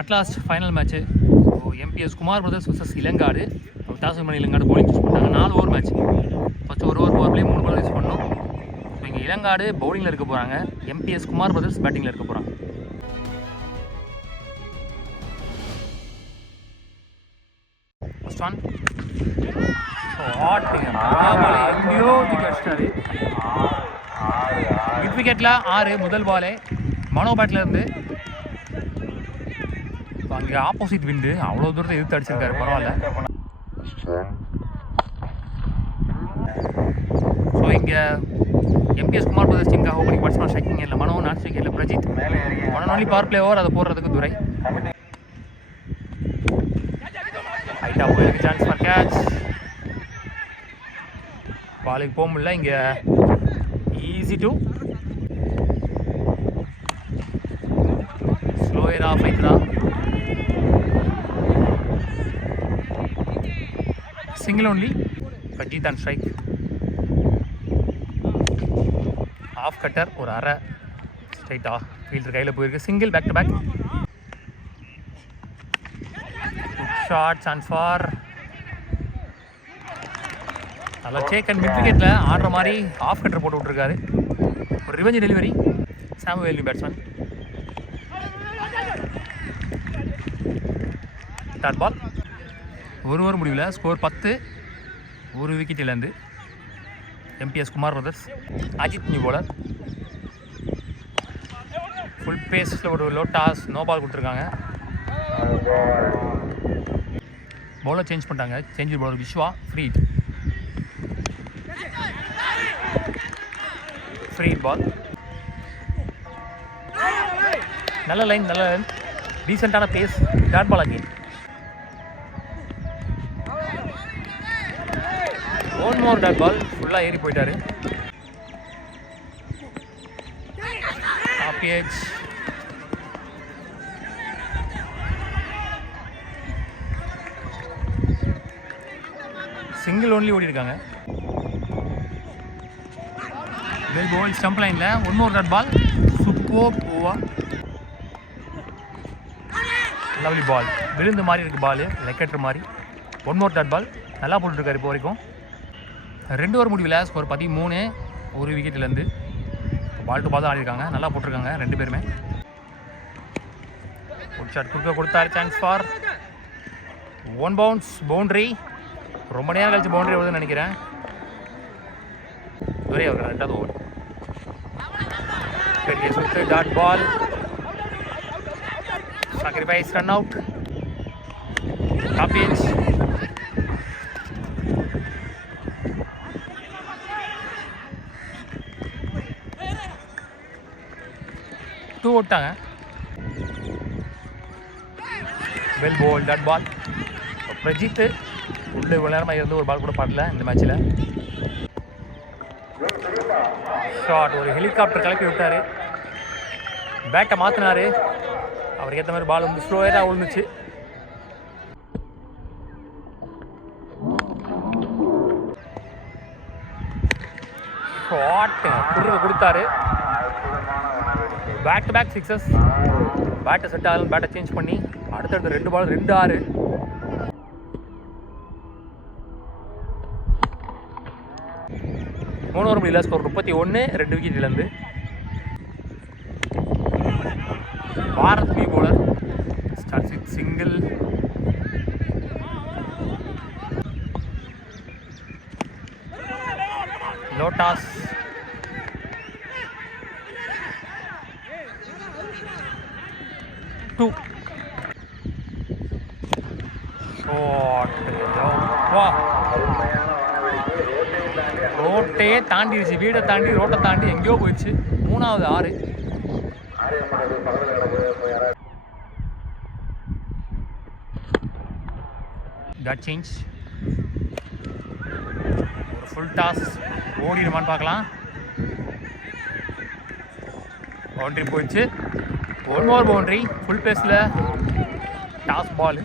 At last final match. So MBS Kumar brothers vs Ilangadu. Toss பண்ணி Ilangadu bowling use பண்ணாங்க. 4 over match. First ஒரு over பவர்லேயே 3 ball use பண்ணோம். So இங்கே இளங்காடு பவுலிங்கில் இருக்க போகிறாங்க, எம்பிஎஸ் குமார் பிரதர்ஸ் பேட்டிங்கில் இருக்க போகிறாங்க. ஃபர்ஸ்ட் ஒன் எங்கேயோ அடிச்சிட்டாரு. மிட் விக்கெட்டில் 6 முதல் பாலே மனோ பேட்டில் இருந்து. அங்கே ஆப்போசிட் விண்டு அவ்வளோ தூரத்தை எதிர்த்து அடிச்சிருக்காரு, பரவாயில்ல. ஸோ இங்கே எம்பிஎஸ் குமார் பிரதர்ஸ் டீமுக்காக ஓப்பனிங் பேட்ஸ்மேன் ஸ்ட்ரைக்கிங் இல்லை மனோ, நான் ஸ்ட்ரைக்கிங் இல்லை Prajith. One only power play over, அதை போடுறதுக்கு துரை. ஹைட்டாக போயிருக்கு, சான்ஸ் ஃபார் கேட்ச். பாலுக்கு போக முடியல. இங்கே ஈஸி டு ஸ்லோயரா ஃபைட்ரா. Single only Prajith and strike. Off cutter ஒரு அரை ஸ்ட்ரைட்டா ஃபீல்டர் கையில் போயிருக்கு. Single back to back. Short chance for நல்லா சேக் அண்ட் மிட் விக்கெட்டில் ஆடுற மாதிரி ஆஃப் கட்டர் போட்டு விட்ருக்காரு. ஒரு revenge delivery. Samuel batsman. Dot ball. ஒரு ஓவர் முடிவில் ஸ்கோர் 10. ஒரு விக்கெட் இழந்து MBS Kumar brothers. Ajith new bowler. Full pace ஒரு லோ டாஸ், நோ பால் கொடுத்துருக்காங்க. பவுலர் சேஞ்ச் பண்ணிட்டாங்க. Change bowler Viswa. Free ball. நல்ல லைன், நல்ல லைன், டீசெண்டான pace. Dot ball again. One more dot ball. ஃபுல்லாக ஏறி போயிட்டாரு. Top edge. சிங்கிள் ஒன்லி ஓடி இருக்காங்க. வெல் பால் ஸ்டம்ப் லைனில். ஒன் மோர் டாட் பால். சூப்பர் ஓவா. Lovely ball. விழுந்த மாதிரி இருக்குது பால், லெக்கெட்ரு மாதிரி. One more dot ball. நல்லா போட்டுருக்காரு இப்போ வரைக்கும். 2 ஓவர் முடிவில் ஸ்கோர் 13. ஒரு விக்கெட்லேருந்து பால் டு பால் தான் ஆடிருக்காங்க. நல்லா போட்டிருக்காங்க 2 பேருமே. ஒரு ஷாட் கொடுத்தாரு. Chance for 1 bounce. பவுண்ட்ரி. ரொம்ப நேரம் கழிச்சு பவுண்ட்ரி வருதுன்னு நினைக்கிறேன். ஒரே ஒரு 2வது ஓவர். பெரிய சுத்து. Dot ball. sacrifice run out. Top edge. ஓட்டாங்க. Well ball. Dot ball. Prajith உள்ள இவ்வளோ நேரமாக இருந்து ஒரு பால் கூட பாடல இந்த மேட்ச்சில். ஷாட். ஒரு ஹெலிகாப்டர் கிளப்பி விட்டார். பேட்டை மாற்றினார். அவருக்கு ஏற்ற மாதிரி பால் வந்து ஸ்லோவாக விழுந்துச்சு. ஷாட் கொடுத்தாரு. Back to back sixes. பேட்டை செட் ஆகலாம். பேட்டை சேஞ்ச் பண்ணி அடுத்தடுத்து 2 பால் 2-6. மூணு ஓவர் முடியல. ஸ்கோர் 31. 2 விக்கெட் இழந்து. Bharath new bowler. Starts with single. லோட்டாஸ். ரோட்டையே தாண்டிடுச்சு. வீடை தாண்டி ரோட்டை தாண்டி எங்கேயோ போயிடுச்சு. 3வது 6. Dot change. ஒரு ஃபுல் டாஸ் ஓடிடுமான்னு பார்க்கலாம். பவுண்ட்ரி போயிடுச்சு. 1 மோர் பவுண்ட்ரி. ஃபுல் பேஸில் டாஸ் பால்.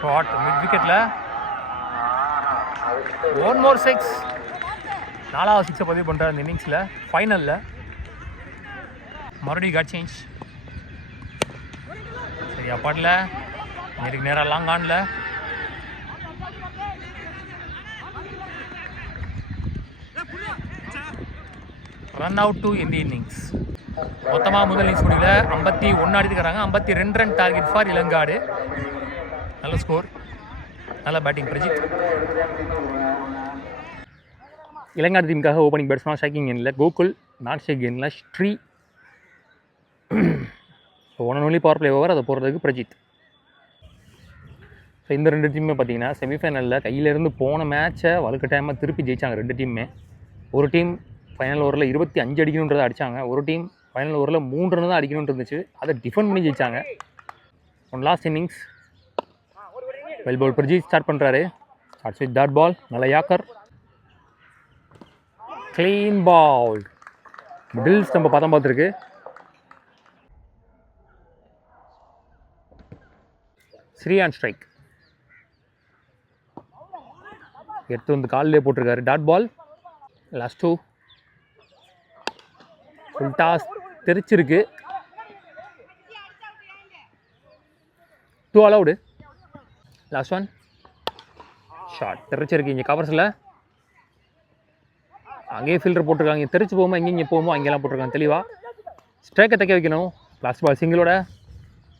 ஷாட் மிட் விக்கெட்டில். 1 மோர் 6. 4வது 6 பதிவு பண்ணுறாரு இந்த இன்னிங்ஸில். ஃபைனலில் மறுபடியும் காட் சேஞ்ச். சரி அப்பாட்டில் நேருக்கு நேராக லாங் ஆனில் ரன் அவுட் டு இந்த இன்னிங்ஸ். மொத்தமாக முதல் இன்னிங்ஸ் முடிவில் 51 அடிக்கிறாங்க. 52 ரன் டார்கெட் ஃபார் இளங்காடு. நல்ல ஸ்கோர், நல்ல பேட்டிங் பிரஜித். இளங்காடு டீமுக்காக ஓப்பனிங் பேட்ஸ்மேன் ஸ்ட்ரைக்கிங் எண்ணில் கோகுல், நான் ஸ்ட்ரைக் எண்ணில் Sri. One and only power play over, அதை போடுறதுக்கு பிரஜித். ஸோ இந்த ரெண்டு டீமுமே பார்த்தீங்கன்னா செமிஃபைனலில் கையிலேருந்து போன மேட்சை வலுக்கட்டாயமாக திருப்பி ஜெயித்தாங்க ரெண்டு டீமுமே. ஒரு டீம் ஃபைனல் ஓவரில் 25 அடிக்கணுன்றதை அடித்தாங்க. ஒரு டீம் ஃபைனல் ஓவரில் 3 ரன் தான் அடிக்கணும்னு இருந்துச்சு, அதை டிஃபெண்ட் பண்ணி ஜெயித்தாங்க. One last innings well bowl Prajith start பண்ணுறாரு. Starts with dot ball. நல்ல யாக்கர், க்ளீன் பால், மிடில் ஸ்டம்பை பதம் பார்த்துருக்கு. Sri on strike. எடுத்து வந்து காலிலே போட்டிருக்காரு. Dot ball. Last 2 full toss தெரிச்சிருக்கு. 2 அலவுடு. லாஸ்ட் ஒன் ஷார்ட் தெரிச்சிருக்கு. இங்கே கவர்ஸில் அங்கேயே ஃபில்டர் போட்டிருக்காங்க. இங்கே தெரிச்சு போகும்போது இங்கே போகும்போது அங்கெல்லாம் போட்டிருக்காங்க தெளிவாக. ஸ்ட்ரைக்கை தைக்க வைக்கணும். லாஸ்ட் பால் சிங்கிளோட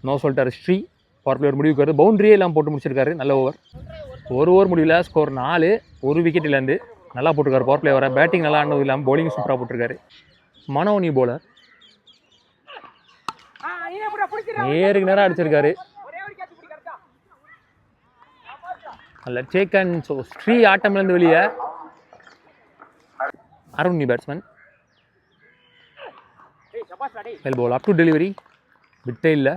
நோ சொல்லிட்டார் ஸ்ரீ. பவர் பிளேயர் முடிவுக்கு வருது. பவுண்டரியே எல்லாம் போட்டு முடிச்சிருக்காரு. நல்ல ஓவர். ஒரு ஓவர் முடிவில் ஸ்கோர் 4, 1 விக்கெட்டிலேருந்து நல்லா போட்டிருக்காரு. பவர் பிளேயரை பேட்டிங் நல்லா ஆனது இல்லாமல் பவுலிங் சூப்பராக போட்டிருக்காரு. மனோனி போலர் நேருக்கு நேராக அடிச்சிருக்காரு. அல்ல சேக்கன். ஸோ ஸ்ரீ ஆட்டம்லேருந்து வெளியே. Arun batsman. Well ball up to delivery. விட்டே இல்லை.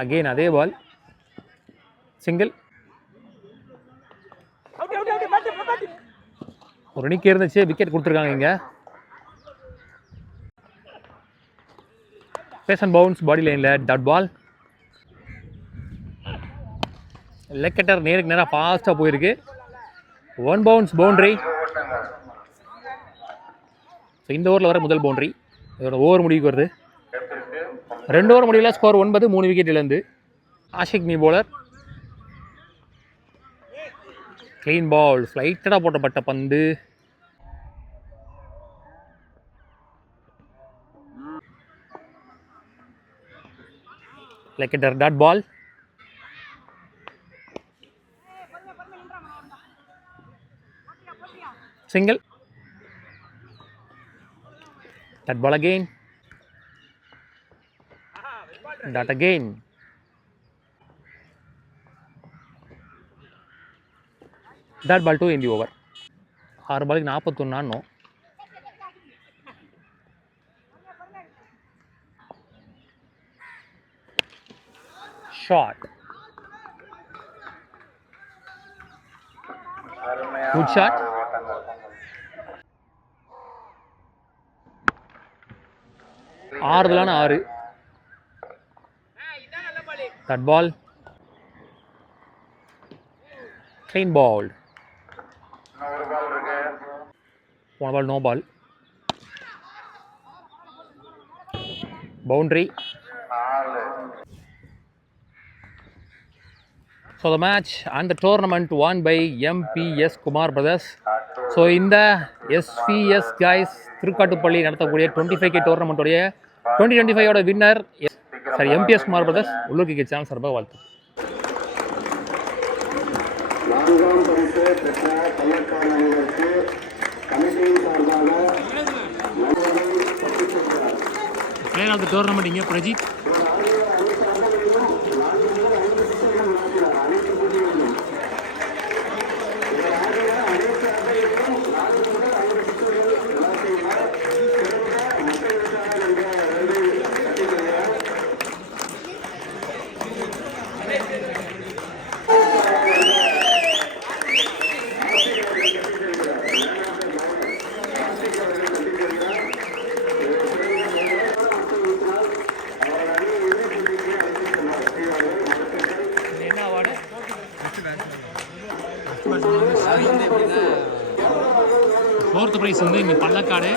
அகெயின் அதே பால் சிங்கிள். ஒரு இன்னிக்கு இருந்துச்சு, விக்கெட் கொடுத்துருக்காங்க. இங்கே பேஸ் அண்ட் பவுன்ஸ் பாடி லைனில் டாட் பால். லெக் கட்டர் நேருக்கு நேராக ஃபாஸ்ட்டாக போயிருக்கு. 1 பவுன்ஸ் பவுண்ட்ரி. ஸோ இந்த ஓவரில் வர முதல் பவுண்ட்ரி. இதோட ஓவர் முடிவுக்கு வருது. 2 ஓவர் முடிவில் ஸ்கோர் 9, 3 விக்கெட் இழந்து. ஆஷிக் நீ போலர். க்ளீன் பால். ஃப்ளைட்டடாக போட்டப்பட்ட பந்து. Leg cutter dot ball. Single. Dot ball again. Dot again. Dot ball 2 in the over. 6 பாலுக்கு 41 ஆனோம். ஷாட். Good shot. ஆறுதலான 6. Dot ball. Clean ball. one ball no ball. Boundary. So the match and the tournament won by MPS Kumar Brothers. So இந்த SVS guys Thirukattupalli நடத்தக்கூடிய 25K tournament உடைய 2025 ஓட winner sorry MPS Kumar Brothers. உள்ளூர் cricket channel சார்பாக வாழ்த்து. Player of the tournament இங்கே Prajith. Fourth price வந்து இங்கே பள்ளக்காடு.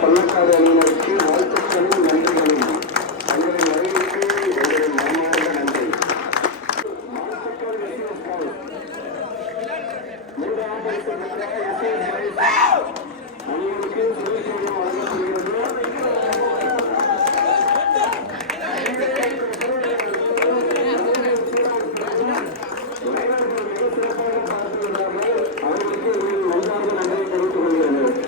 பள்ளக்காடு அணியினருக்கு வாழ்த்துக்களும் நன்றிகளும். தங்களின் வருகைக்கு எங்களின் மனமார்ந்த நன்றி. மூன்றாம் அணியினருக்கு சுழற்சியும் வழங்கப்படுகிறது. அவர்களுக்கு எங்களின் மனமார்ந்த நன்றியை தெரிவித்துக் கொள்கிறது.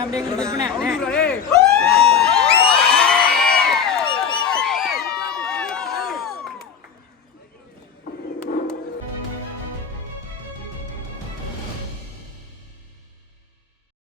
அப்படியே